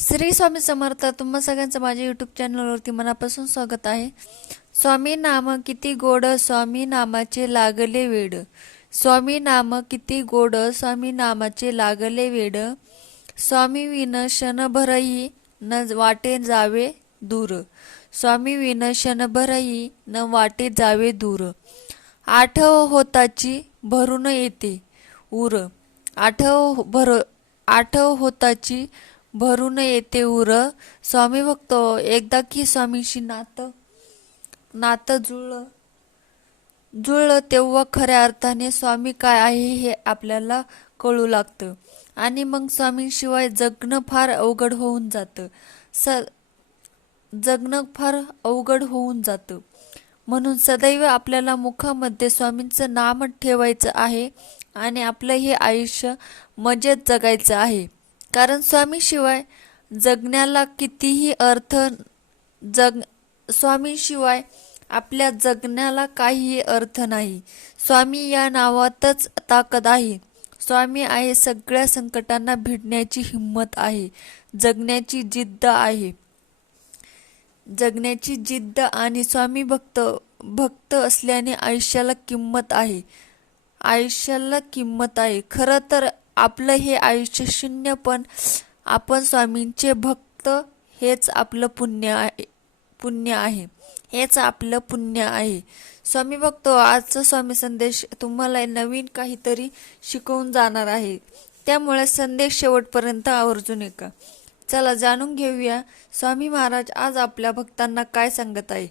श्री स्वामी समर्थ तुम्हा सगळ्यांचं माझ्या यूट्यूब चॅनलवरती मनापासून स्वागत आहे. स्वामी नाम किती गोड स्वामी नामाचे लागले वेड. स्वामी नाम किती गोड स्वामी नामाचे लागले वेड. स्वामी विन क्षणभरही न वाटे जावे दूर. स्वामी विन क्षणभरही न वाटे जावे दूर. आठव होताची भरून येते उर आठव भर आठव होताची भरून येते उर. स्वामी भक्त एकदा की स्वामीशी नातं नातं जुळलं जुळलं तेव्हा खऱ्या अर्थाने स्वामी काय आहे हे आपल्याला कळू लागतं. आणि मग स्वामींशिवाय जगणं फार अवघड होऊन जातं. स जगणं फार अवघड होऊन जातं. म्हणून सदैव आपल्याला मुखामध्ये स्वामींचं नाम ठेवायचं आहे आणि आपलं हे आयुष्य मजेत जगायचं आहे. कारण स्वामीशिवाय जगण्याला कितीही अर्थ जग स्वामीशिवाय आपल्या जगण्याला काहीही अर्थ नाही. स्वामी या नावातच ताकद आहे. स्वामी आहे सगळ्या संकटांना भिडण्याची हिंमत आहे. जगण्याची जिद्द आहे. जगण्याची जिद्द आणि स्वामी भक्त भक्त असल्याने आयुष्याला किंमत आहे. आयुष्याला किंमत आहे. खरं तर आपलं हे आयुष्य शून्य पण आपण स्वामींचे भक्त हेच आपलं पुण्य आहे पुण्य आहे. हेच आपलं पुण्य आहे. स्वामी भक्तो आजचा स्वामी संदेश तुम्हाला नवीन काहीतरी शिकवून जाणार आहे. त्यामुळे संदेश शेवटपर्यंत आवर्जून ऐका. चला जाणून घेऊया स्वामी महाराज आज आपल्या भक्तांना काय सांगत आहे.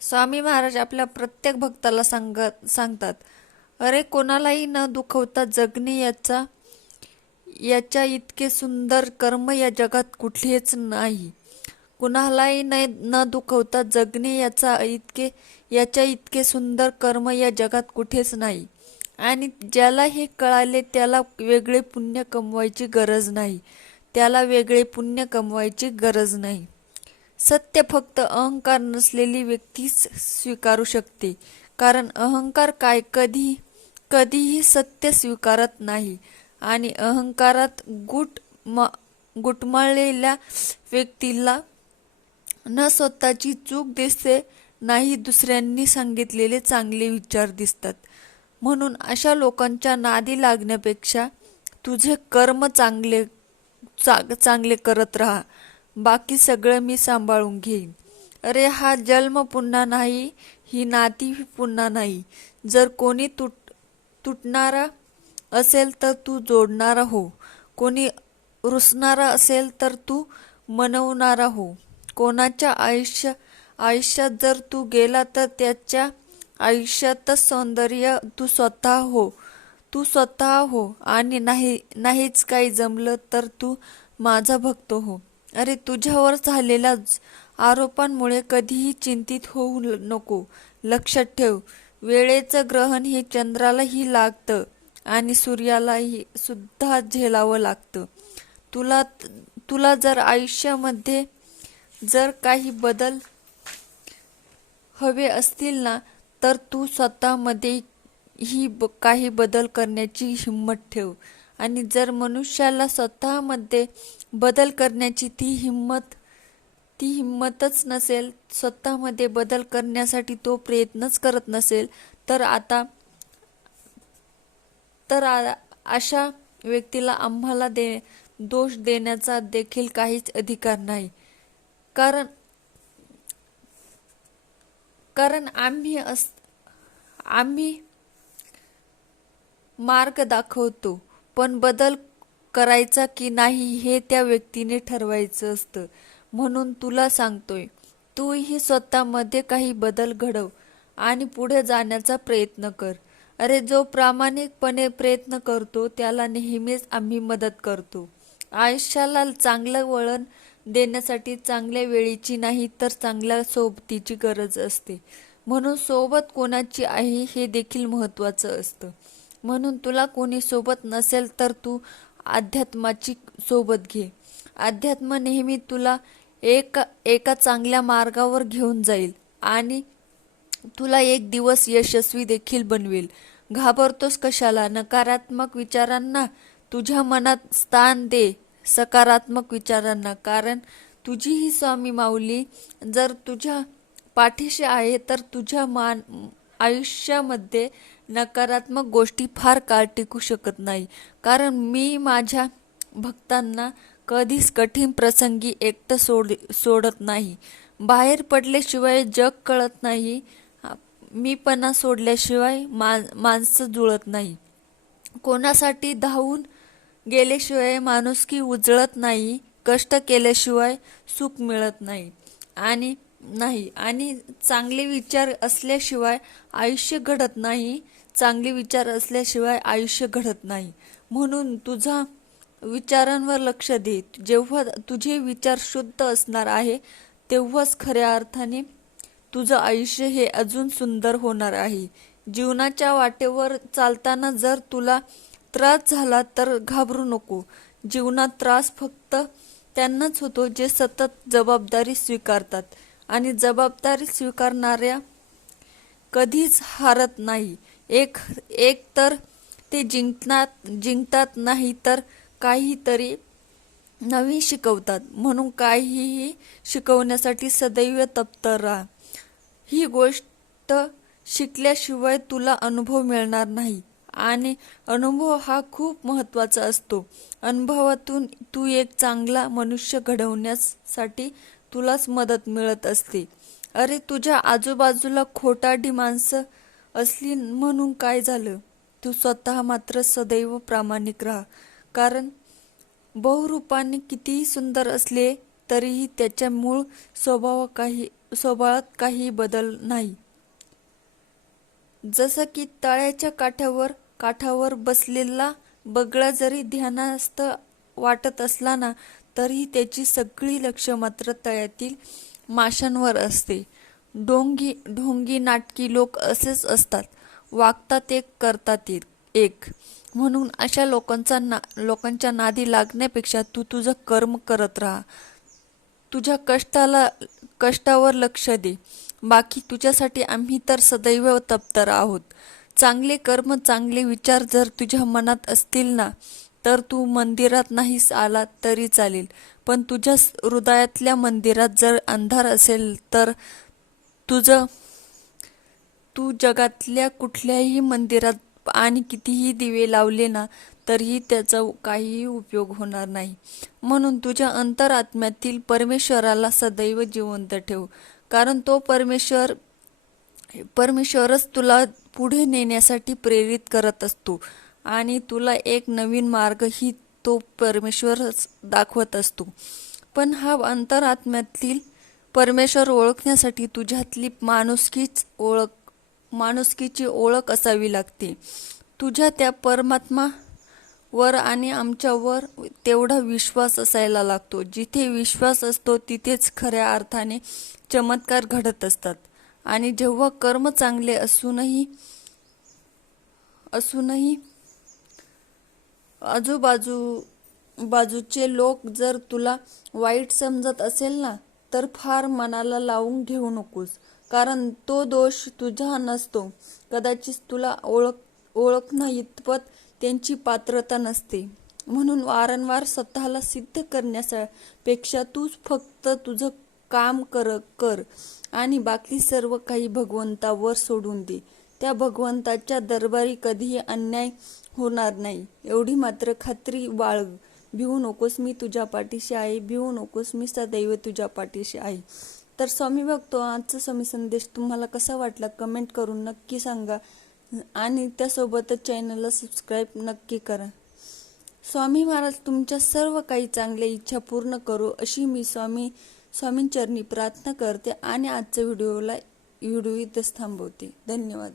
स्वामी महाराज आपल्या प्रत्येक भक्ताला सांगत सांगतात अरे कोणालाही न दुखवता जगणे याचा याच्या इतके सुंदर कर्म या जगात कुठलेच नाही. कुणालाही न न दुखवता जगणे याचा इतके याच्या इतके सुंदर कर्म या जगात कुठेच नाही. आणि ज्याला हे कळाले त्याला वेगळे पुण्य कमवायची गरज नाही. त्याला वेगळे पुण्य कमवायची गरज नाही. सत्य फक्त अहंकार नसलेली व्यक्तीच स्वीकारू शकते. कारण अहंकार काय कधी कधीही सत्य स्वीकारत नाही. आणि अहंकारात गुट म गुटमळलेल्या व्यक्तीला न स्वतःची चूक दिसते नाही दुसऱ्यांनी सांगितलेले चांगले विचार दिसतात. म्हणून अशा लोकांच्या नादी लागण्यापेक्षा तुझे कर्म चांगले चा चांगले करत राहा. बाकी सगळं मी सांभाळून घेईन. अरे हा जन्म पुन्हा नाही ही नाती पुन्हा नाही. जर कोणी तुट तुटणारा असेल तर तू जोडणारा हो. कोणी रुसणारा असेल तर तू मनवणारा हो. कोणाच्या आयुष्य आयुष्यात जर तू गेला तर त्याच्या आयुष्यातच सौंदर्य तू स्वतः हो. तू स्वतः हो आणि नाही नाहीच काही जमलं तर तू माझा भक्त हो. अरे तुझ्यावर झालेल्या आरोपांमुळे कधीही चिंतित होऊ नको. लक्षात ठेव वेळेचं ग्रहण हे चंद्रालाही लागतं. आणि सूर्यालाही सुद्धा झेलावं लागतं. तुला तुला जर आयुष्यामध्ये जर काही बदल हवे असतील ना तर तू स्वतःमध्ये ही ब काही बदल करण्याची हिंमत ठेव. आणि जर मनुष्याला स्वतःमध्ये बदल करण्याची ती हिंमत ती हिंमतच नसेल स्वतःमध्ये बदल करण्यासाठी तो प्रयत्नच करत नसेल तर आता तर अशा व्यक्तीला आम्हाला दे दोष देण्याचा देखील काहीच अधिकार नाही. कारण कारण आम्ही अस आम्ही मार्ग दाखवतो पण बदल करायचा की नाही हे त्या व्यक्तीने ठरवायचं असतं. म्हणून तुला सांगतोय तूही स्वतःमध्ये काही बदल घडव आणि पुढे जाण्याचा प्रयत्न कर. अरे जो प्रामाणिकपणे प्रयत्न करतो त्याला नेहमीच आम्ही मदत करतो. आयुष्याला चांगलं वळण देण्यासाठी चांगल्या वेळेची नाही तर चांगल्या सोबतीची गरज असते. म्हणून सोबत कोणाची आहे हे देखील महत्त्वाचं असतं. म्हणून तुला कोणी सोबत नसेल तर तू अध्यात्माची सोबत घे. अध्यात्म नेहमी तुला एका एका चांगल्या मार्गावर घेऊन जाईल आणि तुला एक दिवस यशस्वी देखील बनवेल. घाबरतोस कशाला? नकारात्मक विचारांना तुझ्या मनात स्थान दे सकारात्मक विचारांना. कारण तुझी ही स्वामी माऊली जर तुझ्या पाठीशी आहे तर तुझ्या मान आयुष्यामध्ये नकारात्मक गोष्टी फार काळ टिकू शकत नाही. कारण मी माझ्या भक्तांना कधीच कठीण प्रसंगी एकटं सोड सोडत नाही. बाहेर पडल्याशिवाय जग कळत नाही. मीपणा सोडल्याशिवाय मा माणसं जुळत नाही. कोणासाठी धावून गेल्याशिवाय माणुसकी उजळत नाही कष्ट केल्याशिवाय सुख मिळत नाही आणि नाही. आणि चांगले विचार असल्याशिवाय आयुष्य घडत नाही चांगले विचार असल्याशिवाय आयुष्य घडत नाही. म्हणून तुझा विचारांवर लक्ष दे. जेव्हा तुझे विचार शुद्ध असणार आहे तेव्हाच खऱ्या अर्थाने तुझं आयुष्य हे अजून सुंदर होणार आहे. जीवनाच्या वाटेवर चालताना जर तुला त्रास झाला तर घाबरू नको. जीवनात त्रास फक्त त्यांनाच होतो जे सतत जबाबदारी स्वीकारतात. आणि जबाबदारी स्वीकारणाऱ्या कधीच हारत नाही. एक एक तर ते जिंकणार जिंकतात नाही तर काहीतरी नवीन शिकवतात. म्हणून काहीही शिकवण्यासाठी सदैव तप्त राहा. ही गोष्ट शिकल्याशिवाय तुला अनुभव मिळणार नाही. आणि अनुभव हा खूप महत्त्वाचा असतो. अनुभवातून तू एक चांगला मनुष्य घडवण्यासाठी तुलाच मदत मिळत असते. अरे तुझ्या आजूबाजूला खोटाडी माणसं असली म्हणून काय झालं? तू स्वतः मात्र सदैव प्रामाणिक राहा. कारण बहुरूपाने कितीही सुंदर असले तरीही त्याच्या मूळ स्वभाव काही स्वभावात काही बदल नाही. जसं की तळ्याच्या काठावर काठावर बसलेला बगळा जरी ध्यानास्त वाटत असला ना तरी त्याची सगळी लक्ष मात्र तळ्यातील माशांवर असते. ढोंगी ढोंगी नाटकी लोक असेच असतात. वागतात एक करतात एक. म्हणून अशा लोकांचा ना लोकांच्या नादी लागण्यापेक्षा तू तुझं कर्म करत राहा. तुझ्या कष्टाला कष्टावर लक्ष दे. बाकी तुझ्यासाठी आम्ही तर सदैव तप्तर आहोत. चांगले कर्म चांगले विचार जर तुझ्या मनात असतील ना तर तू मंदिरात नाहीस आला तरी चालेल. पण तुझ्या हृदयातल्या मंदिरात जर अंधार असेल तर तुझं तू जगातल्या कुठल्याही मंदिरात आणि कितीही दिवे लावले ना तरीही त्याचा काहीही उपयोग होणार नाही. म्हणून तुझ्या अंतरात्म्यातील परमेश्वराला सदैव जिवंत ठेव. कारण तो परमेश्वर परमेश्वरच तुला पुढे नेण्यासाठी प्रेरित करत असतो. आणि तुला एक नवीन मार्गही तो परमेश्वरच दाखवत असतो. पण हा अंतरात्म्यातील परमेश्वर ओळखण्यासाठी तुझ्यातली माणुसकीच ओळख माणुसकीची ओळख असावी लागते. तुझ्या त्या परमात्मा वर आणि आमच्यावर तेवढा विश्वास असायला लागतो. जिथे विश्वास असतो तिथेच खऱ्या अर्थाने चमत्कार घडत असतात. आणि जेव्हा कर्म चांगले असूनही असूनही आजूबाजू बाजूचे लोक जर तुला वाईट समजत असेल ना तर फार मनाला लावून घेऊ नकोस. कारण तो दोष तुझा नसतो. कदाचित तुला ओळख ओळखणं इतपत त्यांची पात्रता नसते. म्हणून वारंवार स्वतःला सिद्ध करण्यापेक्षा तूच फक्त तुझं काम कर कर आणि बाकी सर्व काही भगवंतावर सोडून दे. त्या भगवंताच्या दरबारी कधीही अन्याय होणार नाही. एवढी मात्र खात्री बाळग. भिवू नकोस मी तुझ्या पाठीशी आहे. भिवू नकोस मी सदैव तुझ्या पाठीशी आहे. तर स्वामी बघतो आजचा स्वामी संदेश तुम्हाला कसा वाटला? कमेंट करून नक्की सांगा. आणि त्यासोबतच चॅनलला सबस्क्राईब नक्की करा. स्वामी महाराज तुमच्या सर्व काही चांगल्या इच्छा पूर्ण करू अशी मी स्वामी स्वामींचरणी प्रार्थना करते आणि आजच्या व्हिडिओला व्हिडिओ इथंच थांबवते. धन्यवाद.